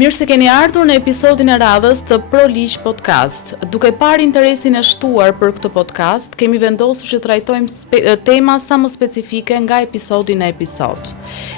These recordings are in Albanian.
Mirë se keni ardhur në episodin e radhës të ProLiq Podcast. Duke parë interesin e shtuar për këtë podcast, kemi vendosur që trajtojmë tema sa më specifike nga episodi në episod.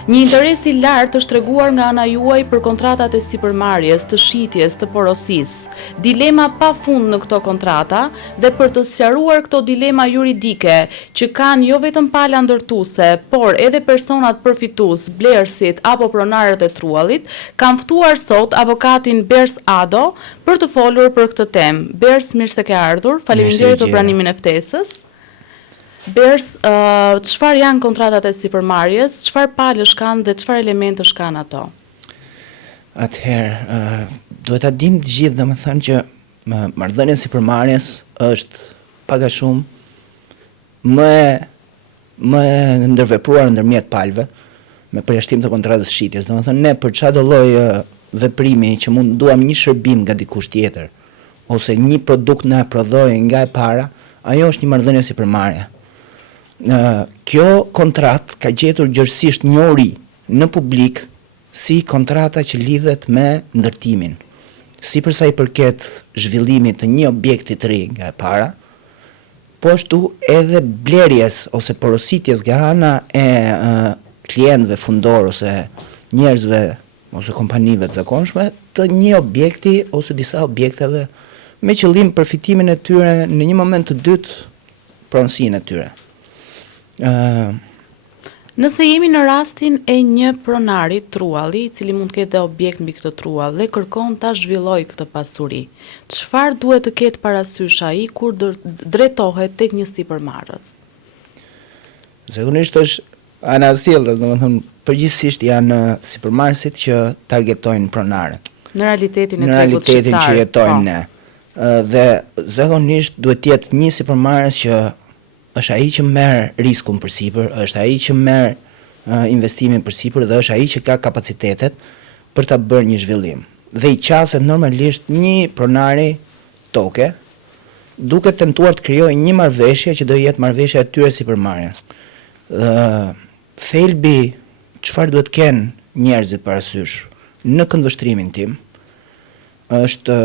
Një interes i lartë është treguar nga ana juaj për kontratat e sipërmarrjes, të shitjes, të porosisë, dilema pafund në këto kontrata dhe për të sqaruar këto dilema juridike që kanë jo vetëm pala ndërtuese, por edhe personat përfitues, blerësit apo pronarët e truallit, kanë ftuar sot avokatin Bers Ado për të folur për këtë temë. Bers, mirë se ke ardhur. Faleminderit për pranimin e ftesës. Bers, çfarë janë kontratat e sipërmarrjes, çfarë palësh kanë dhe çfarë elementësh kanë ato? Atëherë, duhet ta dimë të gjithë, domethënë që marrëdhënia e sipërmarrjes është pak a shumë më ndërvepruar ndërmjet palëve me përjashtim të kontratës shitjes. Domethënë ne për çdo lloj veprimi që mund duam një shërbim nga dikush tjetër ose një produkt na prodhoi nga e para, ajo është një marrëdhënie sipërmarrje. Kjo kontratë ka gjetur gjërësisht njohuri në publik si kontrata që lidhet me ndërtimin. Si përsa i përket zhvillimit të një objekti të ri nga e para, po ashtu edhe blerjes ose porositjes nga ana e klientëve fundor ose njerëzve ose kompanive të zakonshme të një objekti ose disa objekteve me qëllim përfitimin e tyre në një moment të dytë pronësinë e tyre. Nëse jemi në rastin e një pronari trualli, i cili mund të ketë objekt mbi këtë truall dhe kërkon ta zhvillojë këtë pasuri, çfarë duhet të ketë parasysh ai kur drejtohet tek një sipërmarrës? Zakonisht është ana sjellës, domethënë përgjithsisht janë sipërmarrësit që targetojnë pronarët. Në realitetin e tregut shqiptar. Në realitetin që jetojmë ne. Dhe zakonisht duhet të jetë një sipërmarrës që është ai që merr riskun përsipër, është ai që merr investimin përsipër dhe është ai që ka kapacitetet për ta bërë një zhvillim. Dhe i qaset normalisht një pronari toke, duke tentuar të krijojë një marrëveshje që do jetë marrëveshja e tyre sipërmarrjes. Thelbi çfarë duhet kenë njerëzit parasysh në këndvështrimin tim është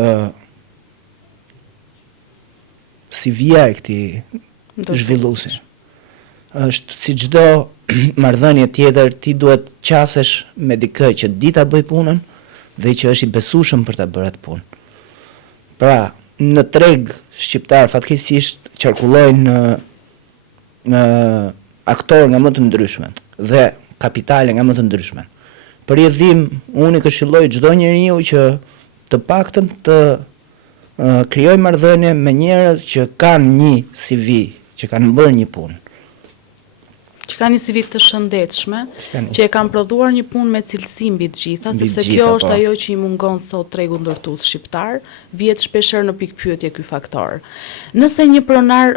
CV-ja e këtij zhvilluesi. Është si çdo marrëdhënie tjetër, ti duhet qasesh me dikë që di ta bëj punën dhe që është i besueshëm për ta bërë atë punë. Pra, në treg shqiptar fatkeqësisht qarkullojnë aktorë nga më të ndryshmet dhe kapitale nga më të ndryshme. Për jedhim, unë i këshilloj çdo njeriu që të paktën të krijojë marrëdhënie me njerëz që kanë një CV, që kanë bërë një punë. Që kanë një CV të shëndetshme, që e kanë prodhuar një punë me cilësi mbi të gjitha, sepse kjo është ajo që i mungon sot tregut ndërtues shqiptar, vjet shpeshherë në pikpyetje ky faktor. Nëse një pronar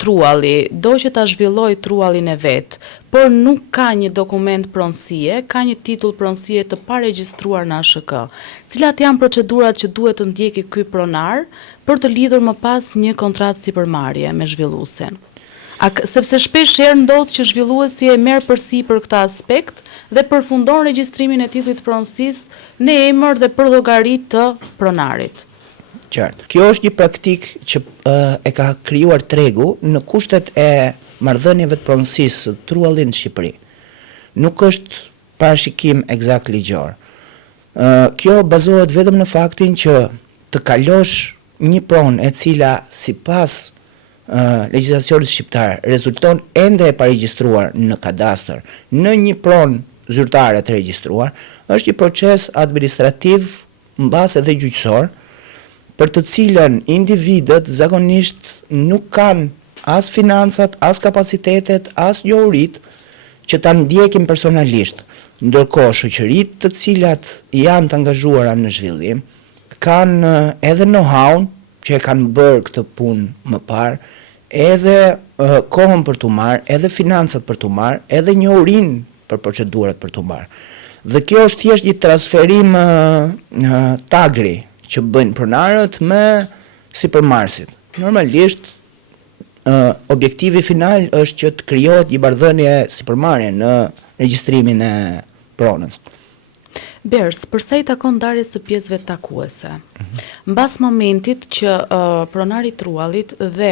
trualli do që ta zhvillojë truallin e vet, por nuk ka një dokument pronësie, ka një titull pronësie të paregjistruar në ASHK, cilat janë procedurat që duhet të ndjekë ky pronar për të lidhur më pas një kontratë sipërmarrje me zhvilluesen? Sepse shpesh herë ndodh që zhvilluesi e merr përsipër këtë aspekt dhe përfundon regjistrimin e titullit pronësisë në emër dhe për llogari të pronarit. Qartë. Kjo është një praktikë që e ka krijuar tregu në kushtet e marrëdhënieve të pronësisë truallin në Shqipëri. Nuk është parashikim eksakt ligjor. Kjo bazohet vetëm në faktin që të kalosh një pronë e cila sipas legjislacionit shqiptar rezulton ende e paregjistruar në kadastër në një pronë zyrtare të regjistruar, është një proces administrativ mbas edhe gjyqësor, për të cilën individët zakonisht nuk kanë as financat, as kapacitetet, as njohuritë që ta ndjekin personalisht. Ndërkohë shoqëritë të cilat janë të angazhuara në zhvillim kanë edhe know-how që e kanë bërë këtë punë më parë, edhe kohën për t'u marrë, edhe financat për t'u marrë, edhe njohurinë për procedurat për t'u marrë. Dhe kjo është thjesht një transferim tagri që bëjnë pronarët me sipërmarrësit. Normalisht objektivi final është që të krijohet një marrëdhënie sipërmarrje në regjistrimin e pronës. Bers, përsa i takon ndarjes së pjesëve takuese. Mbas momentit që pronari truallit dhe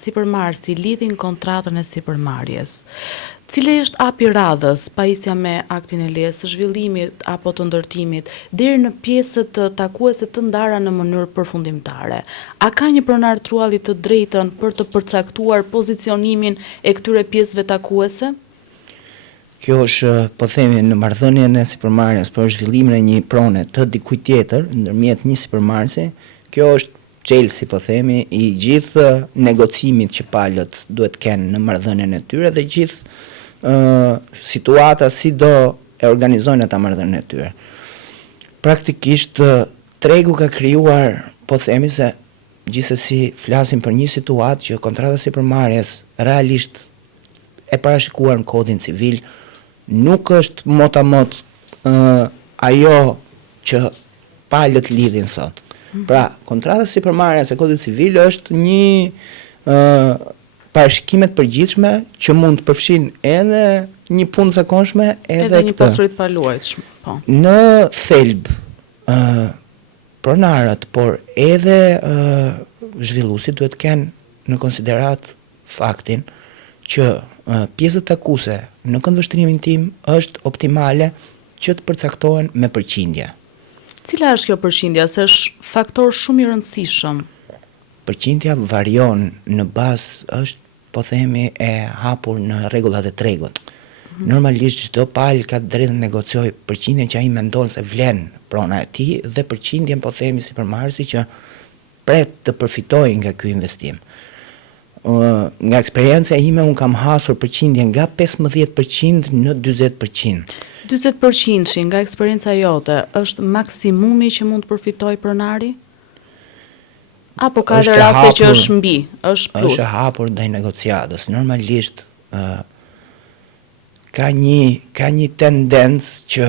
sipërmarrësi lidhin kontratën e sipërmarrjes, cili është api radhës, pajisja me aktin e lejes së zhvillimit apo të ndërtimit, deri në pjesët takuese të ndara në mënyrë përfundimtare. A ka një pronar trualli të drejtën për të përcaktuar pozicionimin e këtyre pjesëve takuese? Kjo është, po themi, në marrëdhënien e sipërmarrjes për zhvillimin e një prone të dikujt tjetër ndërmjet një sipërmarrësi, kjo është çelësi, po themi, i gjithë negocimit që palët duhet kenë në marrëdhënien e tyre dhe gjithë situata si do e organizojnë ata marrëdhënien e tyre. Praktikisht tregu ka krijuar, po themi se gjithsesi flasim për një situatë që kontrata sipërmarrjes realisht e parashikuar në kodin civil nuk është motamot ajo që palët lidhin sot. Pra, kontrata sipërmarrjes e kodit civil është një parashikimet përgjithshme që mund të përfshin edhe një punë zakonshme edhe një pasuri të paluajtshme. Po. Në thelb pronarët, por edhe zhvilluesit duhet kenë në konsiderat faktin që pjesët takuese në këndvështrimin tim është optimale që të përcaktohen me përqindje. Cila është kjo përqindja, se është faktor shumë i rëndësishëm? Përqindja varion në bazë, është, po themi, e hapur në rregullat e tregut. Normalisht çdo palë ka drejtën të negociojë përqindjen që ai mendon se vlen prona e tij dhe përqindjen, po themi, sipërmarrësi që pret të përfitojë nga ky investim. Nga eksperjenca ime unë kam hasur përqindjen nga 15% në 40%. 40% nga eksperienca jote është maksimumi që mund të përfitoj pronari? Apo ka dhe raste që është mbi, është plus? Është hapur ndaj negociatës. Normalisht ka një tendencë që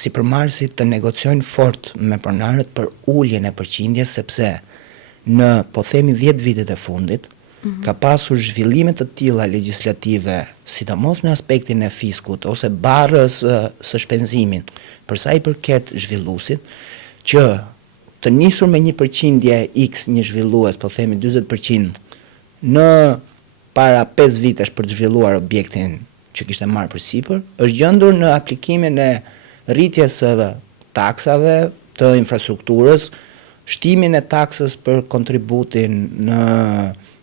sipërmarrësit të negociojnë fort me pronarët për uljen e përqindjes, sepse në, po themi, 10 vitet e fundit, ka pasur zhvillime të tilla legjislative, sidomos në aspektin e fiskut ose barrës së shpenzimit, për sa i përket zhvilluesit, që të nisur me një përqindje X një zhvillues, po themi 40%, në para 5 vitesh për të zhvilluar objektin që kishte marrë përsipër, është gjendur në aplikimin e rritjes së taksave të infrastrukturës, shtimin e taksës për kontributin në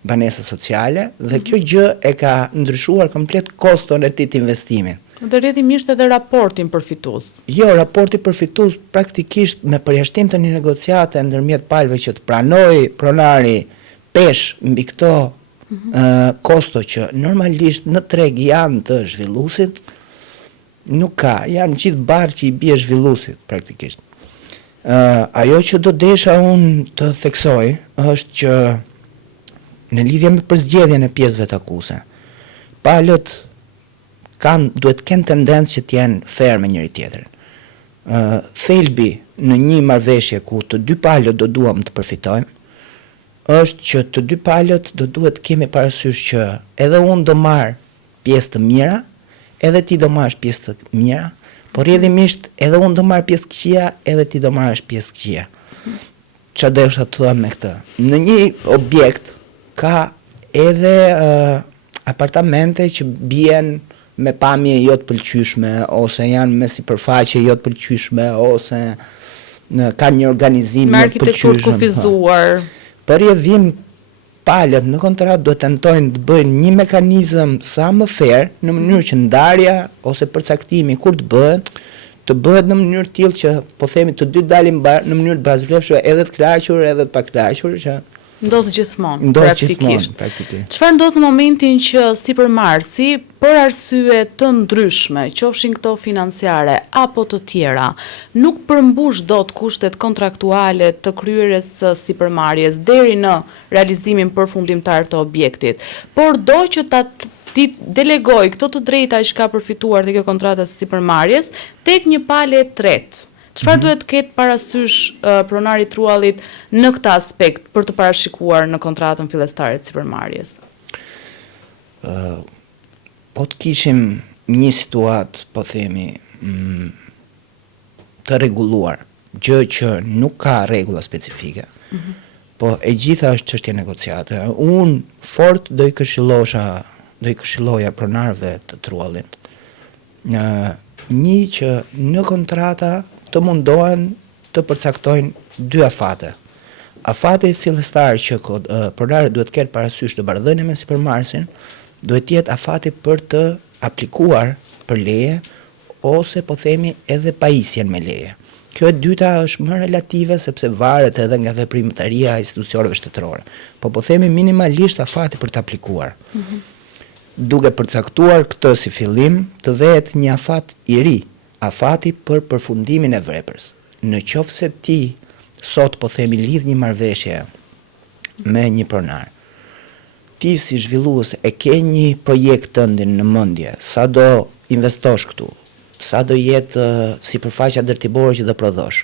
banesa sociale dhe kjo gjë e ka ndryshuar komplet koston e këtij investimi. Dhe rrjedhimisht edhe raportin përfitues. Jo, raporti përfitues praktikisht me përjashtim të një negociate ndërmjet palëve që të pranoj pronari pesh mbi këto kosto që normalisht në treg janë të zhvilluesit, nuk ka, janë gjithë barë që i bie zhvilluesit praktikisht. Ajo që do desha unë të theksoj është që në lidhje me përzgjedhjen e pjesëve takuese, palët duhet kenë tendencë që të jenë fair me njëri tjetrin. Thelbi në një marrëveshje ku të dy palët do duam të përfitojmë, është që të dy palët do duhet kemi parasysh që edhe unë do marr pjesë të mira, edhe ti do marrësh pjesë të mira, por rrjedhimisht edhe unë do marr pjesë të këqija, edhe ti do marrësh pjesë të këqija. Çfarë desha të them me këtë? Në një objekt ka edhe apartamente që bien me pamje jo të pëlqyeshme, ose janë me sipërfaqe jo të pëlqyeshme, ose kanë një organizim me jo të pëlqyeshëm. arkitekturë kufizuar. Për rrjedhim palët në kontratë duhet tentojnë të bëjnë një mekanizëm sa më fair, në mënyrë që ndarja ose përcaktimi kur të bëhet në mënyrë tillë që, po themi, të dy dalin në mënyrë të bazvlefshme, edhe të kënaqur edhe të pakënaqur, që Ndodh gjithmonë, praktikisht. Çfarë ndodh në momentin që sipërmarrësi, për arsye të ndryshme, qofshin këto financiare apo të tjera, nuk përmbush dot kushtet kontraktuale të kryerjes së sipërmarrjes deri në realizimin përfundimtar të objektit, por do që ti delegoj këto të drejta që ka përfituar te kjo kontratë së sipërmarrjes tek një palë e tretë. Çfarë duhet të ketë parasysh pronari truallit në këtë aspekt për të parashikuar në kontratën fillestare të sipërmarrjes? Po të kishim një situatë, po themi, të rregulluar, gjë që nuk ka rregulla specifike. Po e gjitha është çështje negociate. Unë fort do i këshilloja pronarëve të Truallit një që në kontrata të mundohen të përcaktojnë 2 afate. Afati fillestar që pronari duhet ketë parasysh në bardhënie me sipërmarrësin, duhet jetë afati për të aplikuar për leje ose po themi edhe pajisjen me leje. Kjo e dyta është më relative sepse varet edhe nga veprimtaria e institucioneve shtetërore. Po themi minimalisht afati për të aplikuar. Duke përcaktuar këtë si fillim, të vetë një afat i ri, afati për përfundimin e veprës. Në qoftë se ti sot po themi lidh një marrëveshje me një pronar, ti si zhvillues e ke një projekt tëndin në mendje, sa do investosh këtu, sa do jetë sipërfaqja dërtibore që do prodhosh.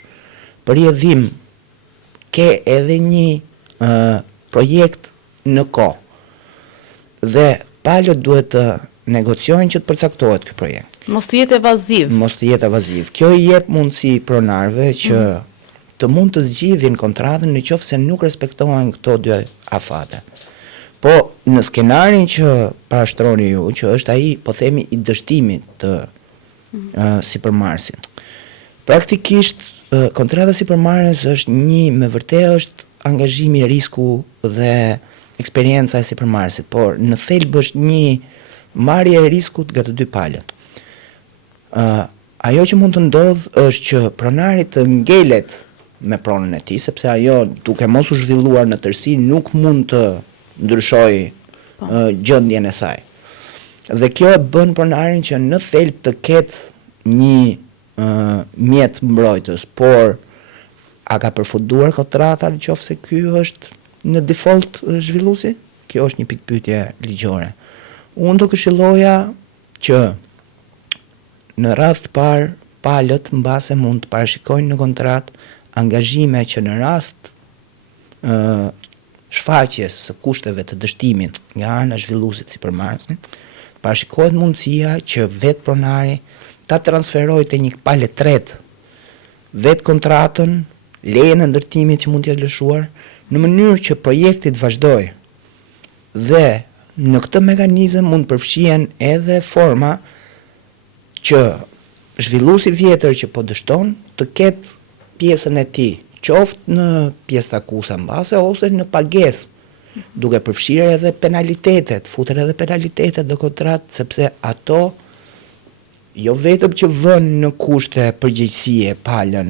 Për jedhim, ke edhe një projekt në kohë. Dhe palët duhet të negociojnë që të përcaktohet ky projekt. Mos të jetë evaziv. Kjo i jep mundësi pronarëve që të mund të zgjidhin kontratën në qoftë se nuk respektohen këto 2 afate. Po në skenarin që parashtroni ju, që është ai, po themi, i dështimit të sipërmarrësit. Praktikisht kontrata sipërmarrjes është me vërtet është angazhimi, risku dhe eksperienca e sipërmarrësit, por në thelb është një marrje e riskut nga të 2 palët. Ajo që mund të ndodhë është që pronari të ngelet me pronën e tij, sepse ajo duke mos u zhvilluar në tërësi nuk mund të ndryshojë gjendjen e saj. Dhe kjo e bën pronarin që në thelb të ketë një mjet mbrojtës, por a ka përfunduar kontrata nëse ky është në default zhvilluesi? Kjo është një pikpyetje ligjore. Unë do këshilloja që në radhë të parë palët mbase mund të parashikojnë në kontratë angazhime që në rast shfaqjes së kushteve të dështimit nga ana e zhvilluesit sipërmarrësit, parashikohet mundësia që vetë pronari ta transferojë te një palë tretë vetë kontratën, lejen e ndërtimit që mund të jetë lëshuar, në mënyrë që projekti të vazhdojë. Dhe në këtë mekanizëm mund përfshihen edhe forma që zhvilluesi vjetër që po dështon të ketë pjesën e tij, qoftë në pjesë takuese mbase ose në pagesë, duke përfshirë edhe penalitetet, futen edhe penalitetet në kontratë, sepse ato jo vetëm që vënë në kushte përgjegjësie palën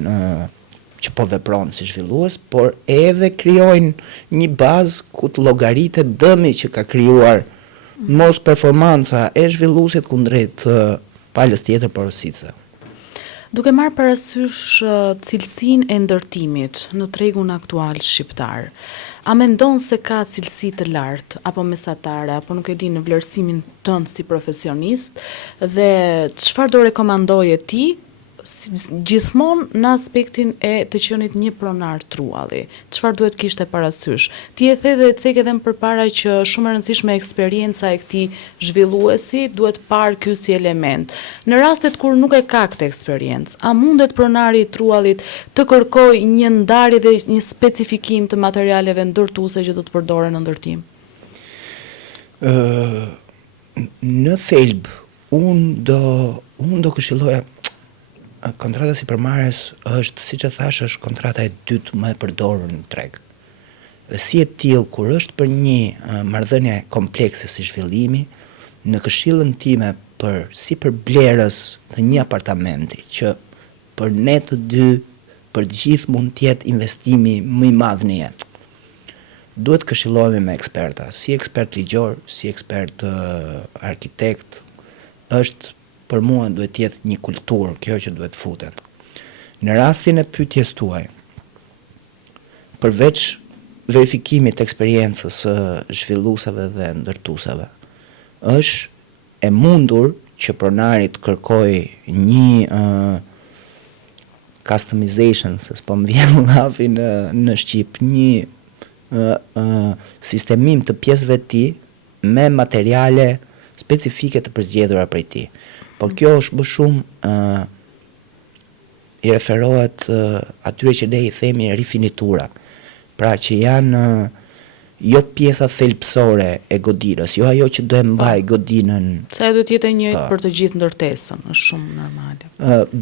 që po vepron si zhvillues, por edhe krijojnë një bazë ku të llogaritet dëmi që ka krijuar mos performanca e zhvilluesit kundrejt palës tjetër porosice. Duke marrë parasysh cilësinë e ndërtimit në tregun aktual shqiptar, a mendon se ka cilësi të lartë apo mesatare apo nuk e di në vlerësimin tënd si profesionist dhe çfarë do rekomandoje ti gjithmonë në aspektin e të qenit një pronar trualli? Çfarë duhet kishte parasysh? Ti e the dhe cek edhe më përpara që shumë e rëndësishme eksperienca e këtij zhvilluesi duhet parë ky si element. Në rastet kur nuk e ka këtë eksperiencë, a mundet pronari i truallit të kërkojë një ndarje dhe një specifikim të materialeve ndërtuese që do të përdoren në ndërtim? Në thelb, unë do këshilloja kontrata sipërmarrjes është, siç e thash, është kontrata e dytë më e përdorur në treg. Dhe si e tillë, kur është për një marrëdhënie komplekse si zhvillimi, në këshillën time si për blerës të një apartamenti, që për ne të dy, për të gjithë mund të jetë investimi më i madh në jetë. Duhet këshillohemi me eksperta, si ekspert ligjor, si ekspert arkitekt, është për mua duhet jetë një kulturë kjo që duhet futet. Në rastin e pyetjes tuaj, përveç verifikimit të eksperiencës së zhvilluesave dhe ndërtuesave, është e mundur që pronari të kërkojë një customization, se s'po më vjen lafi në shqip, një sistemim të pjesëve të tij me materiale specifike të përzgjedhura prej tij. Por kjo është më shumë i referohet atyre që ne i themi rifinitura, pra që janë jo pjesa thelbësore e godinës, jo ajo që do e mbaj godinën. Sa e do të jetë e njëjtë për të gjithë ndërtesën, është shumë normale.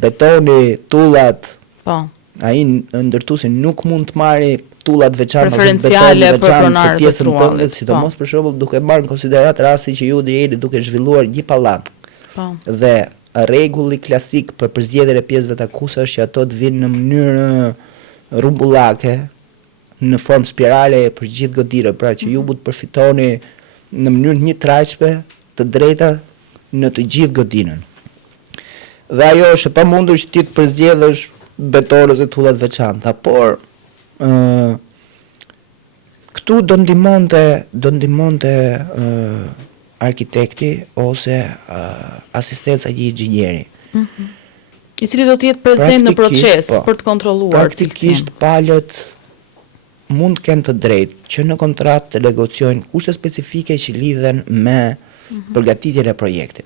Betoni, tullat, Po. ai ndërtuesi nuk mund të marrë tullat veçantë preferenciale për pronarët e truallit, sidomos për shembull duke marrë në konsiderat rastin që ju jeni duke zhvilluar një pallat. Po. Dhe rregulli klasik për përzgjedhjen e pjesëve të akuse është që ato të vinë në mënyrë rrumbullake, në formë spirale për gjithë godinën, pra që ju mund të përfitoni në mënyrë një trajshme të drejta në të gjithë godinën. Dhe ajo është e pamundur që ti të përzgjedhësh betonës e tullat veçanta, por këtu do ndihmonte arkitekti ose asistenca një inxhinieri. I cili do të jetë prezent në proces për të kontrolluar Praktikisht palët mund të kenë të drejtë që në kontratë të negociojnë kushte specifike që lidhen me përgatitjen e projektit.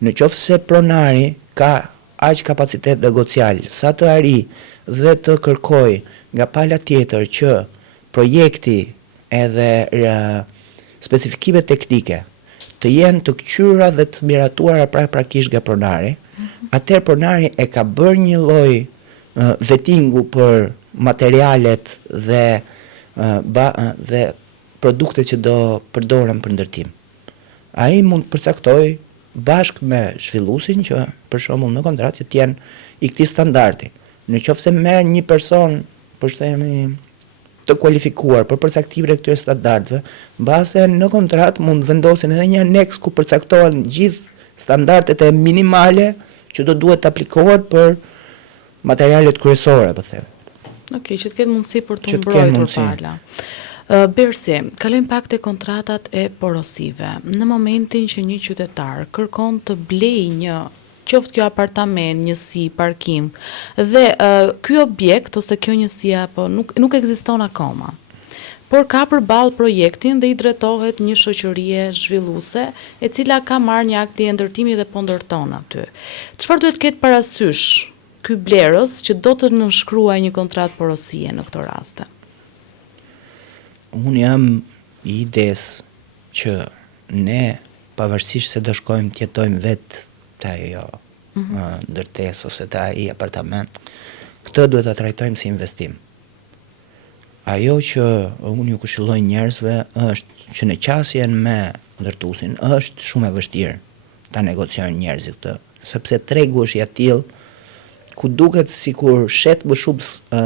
Në qoftë se pronari ka aq kapacitet negocial sa të arrijë dhe të kërkoj nga pala tjetër që projekti edhe specifikimet teknike të jenë të këqyra dhe të miratuara praktikisht nga pronari, atëherë pronari e ka bërë një lloj vettingu për materialet dhe produktet që do përdoren për ndërtim. Ai mund të përcaktoj bashkë me zhvilluesin që për shembull në kontratë që të jenë i këtij standardi. Në qoftë se merr një person, për shembull, të kualifikuar për përcaktimin e këtyre standardeve, mbase në kontratë mund vendosen edhe një aneks ku përcaktohen gjithë standardet e minimale që do duhet të aplikohet për materialet kryesore, po them. Okej, që të ketë mundësi për të mbrojtur pala. Bersi, kalojmë pak te kontratat e porosive. Në momentin që një qytetar kërkon të blejë një, qoftë kjo apartament, njësi, parkim, dhe ky objekt ose kjo njësi apo nuk ekziston akoma, por ka përballë projektin dhe i drejtohet një shoqërie zhvilluese e cila ka marrë një akt ndërtimi dhe po ndërton aty. Çfarë duhet të ketë parasysh ky blerës që do të nënshkruaj një kontratë porosie në këto raste? Unë jam i idesë që ne, pavarësisht se do shkojmë të jetojmë vetë të ajo ndërtesë ose të ai apartament, këtë duhet ta trajtojmë si investim. Ajo që unë ju këshilloj njerëzve është që në qasjen me ndërtuesin është shumë e vështirë ta negociojnë njerëzit këtë, sepse tregu është i atill ku duket sikur shet më shumë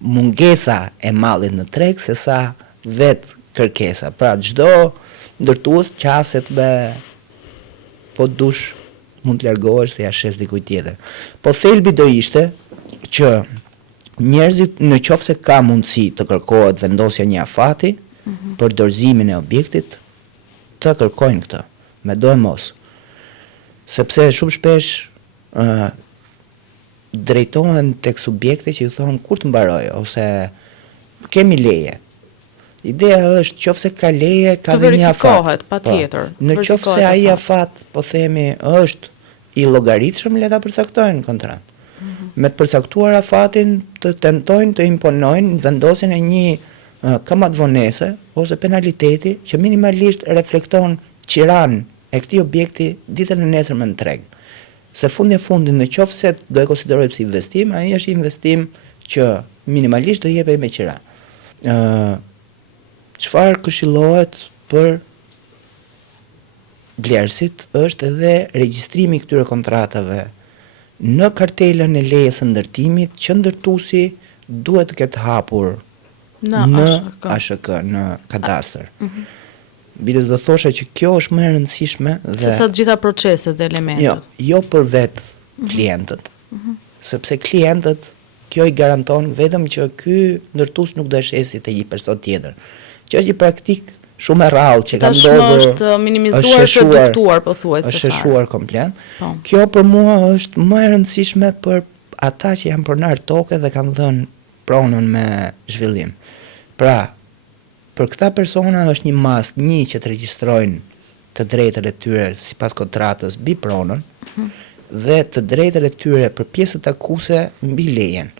mungesa e mallit në treg se sa vetë kërkesa. Pra çdo ndërtues qaset me po dush mund të largohesh se ja shes dikujt tjetër. Po thelbi do ishte që njerëzit në qoftë se ka mundësi të kërkohet vendosja një afati për dorëzimin e objektit, të kërkojnë këtë, me do e mos. Sepse shumë shpesh drejtohen tek subjekte që i thonë kur të mbaroj ose kemi leje. Ideja është nëse ka leje, ka dhe një afat. Të verifikohet, patjetër. Nëse ai afat, po themi, është i llogaritshëm, le ta përcaktojnë kontratë. Me të përcaktuar afatin të tentojnë të imponojnë vendosjen e një kamat vonese ose penaliteti që minimalisht reflekton qiran e këtij objekti ditën e nesërme në treg. Se fundi e fundit në qoftë se do e konsiderojmë si investim, ai është investim që minimalisht do jepej me qira. Çfarë këshillohet për blerësit është edhe regjistrimi i këtyre kontratave në kartelën e lejes së ndërtimit që ndërtuesi duhet të ketë hapur në ASHK, në kadastër. Biles do thosha që kjo është më e rëndësishme dhe sa të gjitha proceset dhe elementet. Jo për vetë klientët. Sepse klientët kjo i garanton vetëm që ky ndërtues nuk do e shesi te një person tjetër. Që është një praktik shumë e rrallë që ka ndodhur, është minimizuar, është reduktuar pothuajse. Është sheshuar komplet. Kjo për mua është më e rëndësishme për ata që janë pronar toke dhe kanë dhënë pronën me zhvillim. Pra, për këta persona është një mast, një që të regjistrojnë të drejtën e tyre sipas kontratës mbi pronën, dhe të drejtat e tyre për pjesët akuese mbi lejen,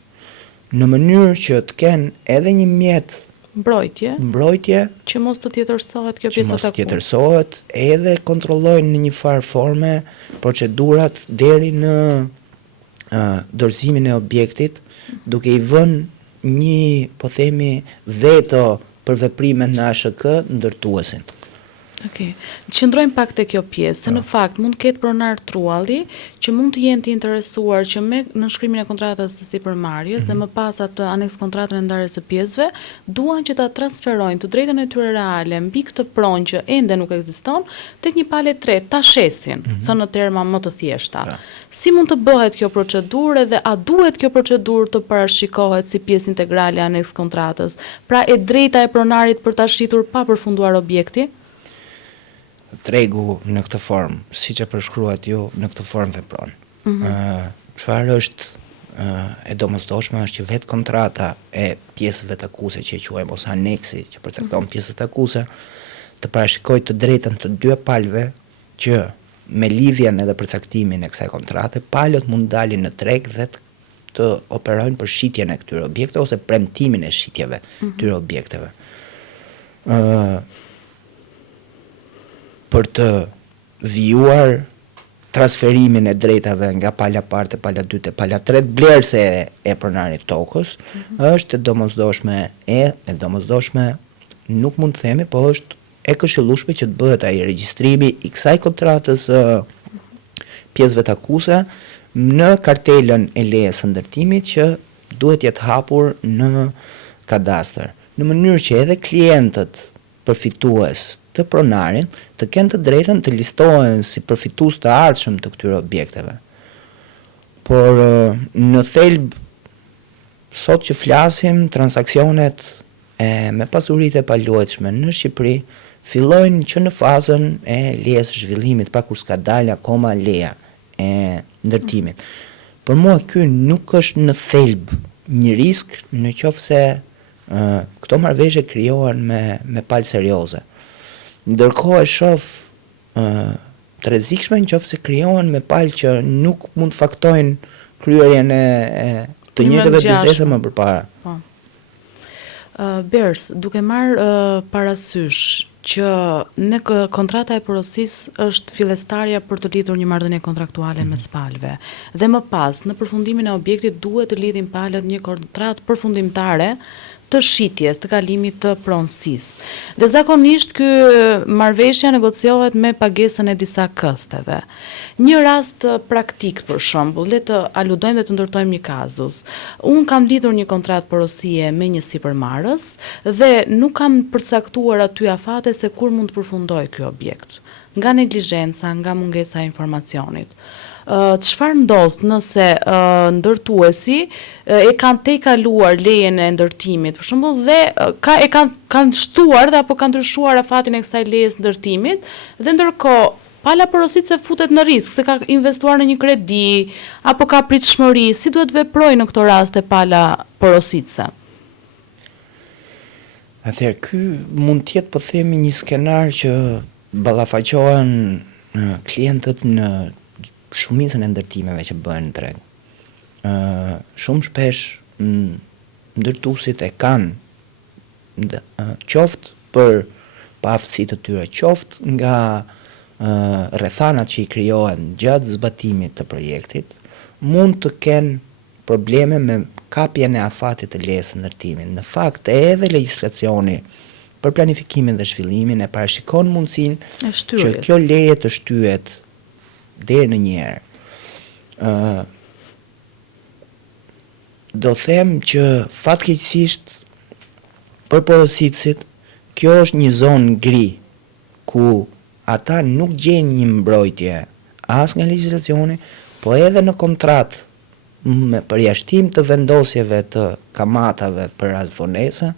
në mënyrë që të kenë edhe një mjet mbrojtje që mos të tjetërsohet kjo që pjesë mos akuese. tjetërsohet, edhe kontrollojnë në një farë forme procedurat deri në dorëzimin e objektit, duke i vënë një, po themi, veto për veprimet në ASHK ndërtuesin. Okej. Qëndrojmë pak te kjo pjesë, se në fakt mund të ketë pronar trualli që mund të jenë të interesuar që me nënshkrimin e kontratës së sipërmarrjes dhe më pas atë aneks kontratën e ndarjes së pjesëve, duan që ta transferojnë të drejtën e tyre reale mbi këtë pronë që ende nuk ekziston tek një palë tretë, ta shesin, thënë në terma më të thjeshta. Si mund të bëhet kjo procedurë dhe a duhet kjo procedurë të parashikohet si pjesë integrale e aneks kontratës? Pra e drejta e pronarit për ta shitur pa përfunduar objekti? Tregu në këtë formë, siç e përshkruat ju, në këtë formë vepron. Çfarë është e domosdoshme është që vetë kontrata e pjesëve të akuese që e quajmë ose aneksi që përcakton pjesët akuese të parashikojë të drejtën të dy palëve që me lidhjen edhe përcaktimin e kësaj kontrate, palët mund dalin në treg dhe të operojnë për shitjen e këtyre objekteve ose premtimin e shitjeve këtyre objekteve. Për të vijuar transferimin e drejtave nga pala parë te pala dytë te pala tretë blerëse e pronarit tokës, është e domosdoshme, nuk mund të themi, po është e këshillueshme që të bëhet ai regjistrimi i kësaj kontratës pjesëve të akuese në kartelën e lejes së ndërtimit që duhet jetë hapur në kadastër, në mënyrë që edhe klientët përfitues të pronarin të kenë të drejtën të listohen si përfitues të ardhshëm të këtyre objekteve. Por në thelb, sot që flasim, transaksionet me pasuritë e paluajtshme në Shqipëri fillojnë që në fazën e lejes së zhvillimit, pra kur s'ka dalë akoma leja e ndërtimit. Për mua ky nuk është në thelb një risk në qoftë se këto marrëveshje krijohen me palë serioze. Ndërkohë e shoh të rrezikshme nëse krijohen me palë që nuk mund të faktojnë kryerjen e të njëjtave biznese më përpara. Po. Bers, duke marrë parasysh që në kontrata e porosisë është fillestarja për të lidhur një marrëdhënie kontraktuale mes palëve dhe më pas në përfundimin e objektit duhet të lidhin palët një kontratë përfundimtare të shitjes, të kalimit të pronësisë. Dhe zakonisht ky marrëveshja negociohet me pagesën e disa kësteve. Një rast praktik për shembull, le të aludojmë dhe të ndërtojmë një kazus. Unë kam lidhur një kontratë porosie me një sipërmarrës dhe nuk kam përcaktuar aty afate se kur mund të përfundoj ky objekt. Nga neglizhenca, nga mungesa e informacionit. Çfarë ndodh nëse ndërtuesi e kanë tejkaluar lejen e ndërtimit, për shembull, dhe kanë shtuar dhe apo kanë ndryshuar afatin e kësaj lejes ndërtimit, dhe ndërkohë pala porositëse futet në risk, se ka investuar në një kredi apo ka pritshmëri, si duhet veprojë në këto raste pala porositëse? Atëherë, ky mund të jetë, po themi, një skenar që ballafaqohen klientët në shumicën e ndërtimeve që bëhen në treg. Shumë shpesh ndërtuesit e kanë qoftë për paaftësitë të tyre, qoftë nga rrethanat që i krijohen gjatë zbatimit të projektit, mund të kenë probleme me kapjen e afatit të lejes së ndërtimit. Në fakt, edhe legjislacioni për planifikimin dhe zhvillimin e parashikon mundësinë që kjo leje të shtyhet deri në një herë. Do them që fatkeqësisht për porositësit kjo është një zonë gri ku ata nuk gjejnë një mbrojtje as nga legjislacioni, po edhe në kontratë me përjashtim të vendosjeve të kamatave për rast vonese,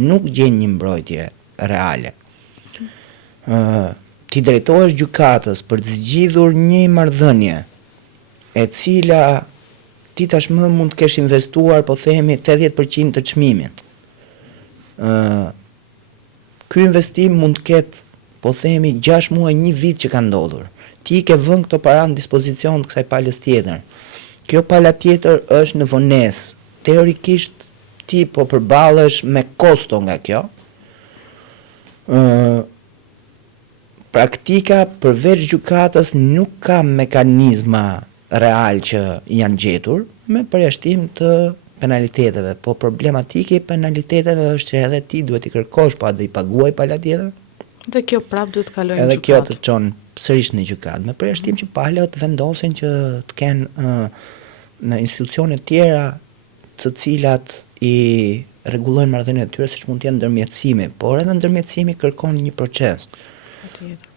nuk gjejnë një mbrojtje reale. Ti drejtohesh gjykatës për të zgjidhur një marrëdhënie e cila ti tashmë mund të kesh investuar, po themi, 80% të çmimit. Ky investim mund të ketë po themi 6 muaj, 1 vit që ka ndodhur. Ti ke vënë këto para në dispozicion të kësaj palës tjetër. Kjo pala tjetër është në vonesë. Teorikisht ti po përballesh me kosto nga kjo. Praktika përveç gjykatës nuk ka mekanizma real që janë gjetur me përjashtim të penaliteteve, po problematike e penaliteteve është që edhe ti duhet i kërkosh pa do i paguaj pala tjetër. Dhe kjo prap duhet kalojë në Edhe gjykatë. kjo të çon sërish në gjykatë, me përjashtim që palët vendosen që të kenë në institucione tjera të cilat i rregullojnë marrëdhëniet e tyre, siç mund të jenë ndërmjetësimi, por edhe ndërmjetësimi kërkon një proces. Patjetër.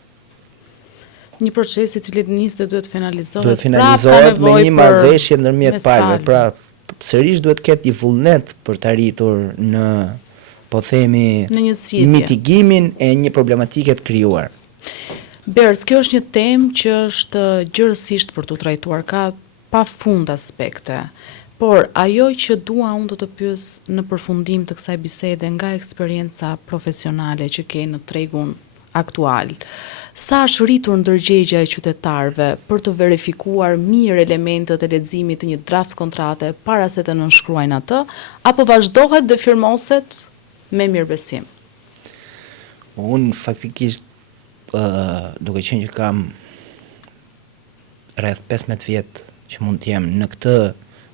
Një proces i cili nis dhe duhet finalizohet. Duhet finalizohet me një marrëveshje ndërmjet mes palëve. palëve. Pra, sërish duhet ketë një vullnet për të arritur në, po themi, Në një zgjidhje. mitigimin e një problematike të krijuar. Bers, kjo është një temë që është gjërësisht për të trajtuar, ka pafund aspekte. Por ajo që dua unë të pyes në përfundim të kësaj bisede nga eksperienca profesionale që ke në tregun aktual, sa është rritur ndërgjegja e qytetarëve për të verifikuar mirë elementet e leximit të një draft kontrate para se të nënshkruajnë atë, apo vazhdohet dhe firmoset me mirëbesim? Unë faktikisht duke qenë që kam rreth 15 vjet që mund të jem në këtë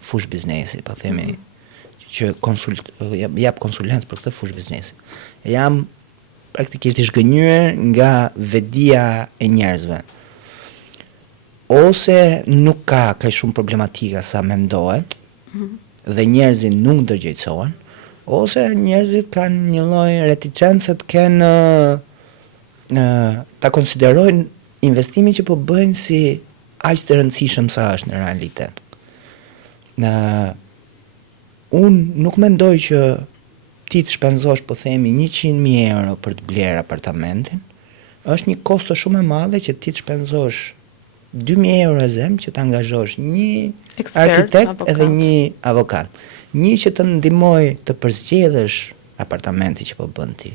fush biznesi, po themi, që jap konsulencë për këtë fush biznesi. Jam praktikisht i zhgënjur nga vedia e njerëzve. Ose nuk ka kaq shumë problematika sa mendohet, dhe njerëzit nuk ndërgjegjësohen, ose njerëzit kanë një lloj reticence të kenë ta konsiderojnë investimin që po bëjnë si aq të rëndësishëm sa është në realitet. Unë nuk mendoj që ti të shpenzosh, po themi, 100.000 euro për të bler apartamentin, është një kosto shumë e madhe që ti të shpenzosh 2.000 euro e zemë që të angazhosh një arkitekt avokat, edhe një avokat. Një që të ndihmoj të përzgjedhësh apartamenti që po bën ti,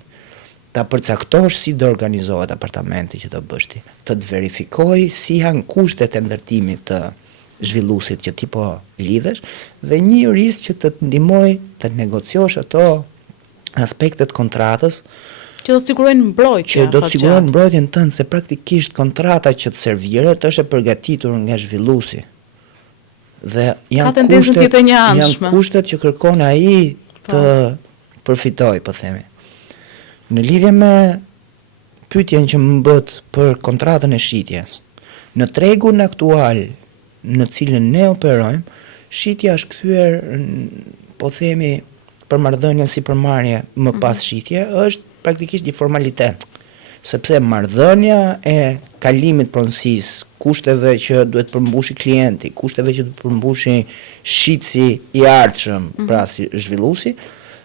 ta përcaktosh si do organizohet apartamenti që do bësh ti, të verifikoj si janë kushtet e ndërtimit të zhvilluesit që ti po lidhesh, dhe një jurist që të ndihmoj të negociosh ato aspektet kontratës që do të sigurojnë mbrojtje. Që do të sigurojnë mbrojtjen tënde, se praktikisht kontrata që të serviret është e përgatitur nga zhvilluesi. Dhe janë kushtet që kërkon ai të përfitoj, po themi. Në lidhje me pyetjen që më bët për kontratën e shitjes, në tregun aktual në cilën ne operojmë, shitja është kthyer, po themi, për marrëdhënien si përmarrje më pas shitje, është praktikisht një formalitet, sepse marrëdhënia e kalimit pronësisë, kushteve që duhet përmbushi klienti, kushteve që duhet përmbushi shitësi i ardhshëm, pra si zhvilluesi,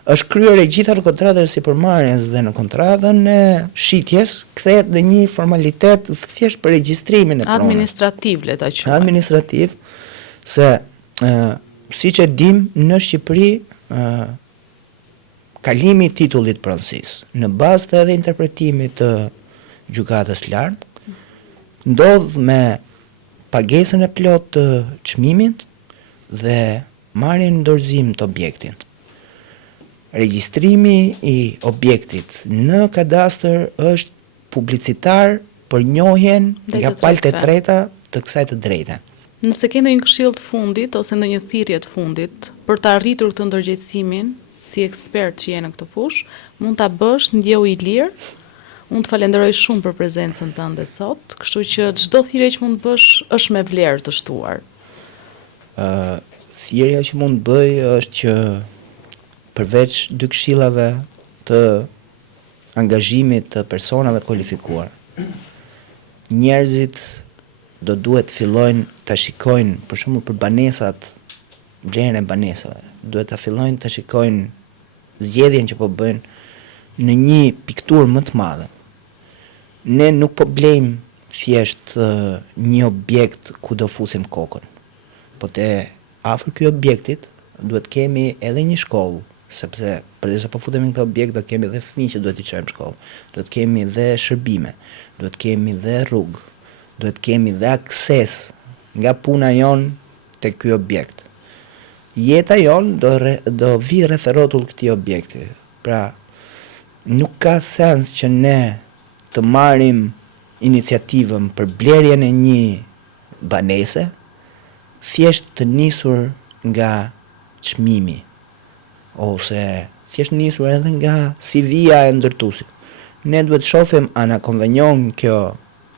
është kryer e gjitha në kontratën e sipërmarrjes dhe në kontratën e shitjes kthehet në një formalitet thjesht për regjistrimin e pronës. Administrativ, le ta quajmë. Administrativ, se siç e dim, në Shqipëri kalimi i titullit pronësisë në bazë të edhe interpretimit të gjykatës lartë ndodh me pagesën e plotë të çmimit dhe marrjen në dorëzim të objektit. Regjistrimi i objektit në kadastër është publicitar për njohjen nga palët e treta të kësaj të drejte. Nëse ke ndonjë këshill të fundit ose ndonjë thirrje të fundit për të arritur këtë ndërgjegjësimin, si ekspert që je në këtë fushë, mund ta bësh, ndjeu i lirë. Unë të falenderoj shumë për prezencën tënde sot, kështu që çdo thirrje që mund të bësh është me vlerë të shtuar. Thirrja që mund të bëj është që përveç dy këshillave të angazhimit të personave të kualifikuar, njerëzit do duhet fillojnë të shikojnë, për shembull për banesat, vlerën e banesave, duhet të fillojnë të shikojnë zgjedhjen që po bëjnë në një pikturë më të madhe. Ne nuk po blejmë thjesht një objekt ku do fusim kokën, po te afër këtij objektit duhet kemi edhe një shkollë, sepse përderisa po futemi në këtë objekt do kemi dhe fëmijë që duhet i çojmë në shkollë, duhet kemi dhe shërbime, duhet kemi dhe rrugë, duhet kemi dhe akses nga puna jon te ky objekt. Jeta jon do vi rreth rrotull këtij objekti. Pra, nuk ka sens që ne të marrim iniciativën për blerjen e një banese, thjesht të nisur nga çmimi, ose thjesht nisur edhe nga CV-ja e ndërtuesit. Ne duhet shohim ana konvenjon kjo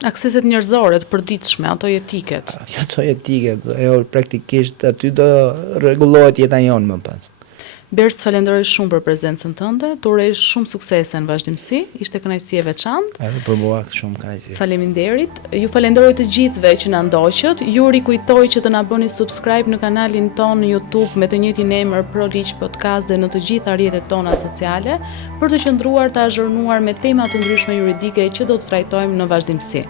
Akseset njerëzore të përditshme, ato jetiket. ato etiket, praktikisht aty do rregullohet jeta jonë më pas. Bers, të falenderoj shumë për prezencën tënde, të urej shumë suksese në vazhdimsi, ishte kënaqësi e veçantë. Edhe për mua shumë kënaqësi. Faleminderit. Ju falenderoj të gjithëve që na ndoqët. Ju rikujtoj që të na bëni subscribe në kanalin ton në YouTube me të njëjtin emër Pro Liq Podcast dhe në të gjitha rrjetet tona sociale për të qëndruar të azhurnuar me tema të ndryshme juridike që do të trajtojmë në vazhdimsi.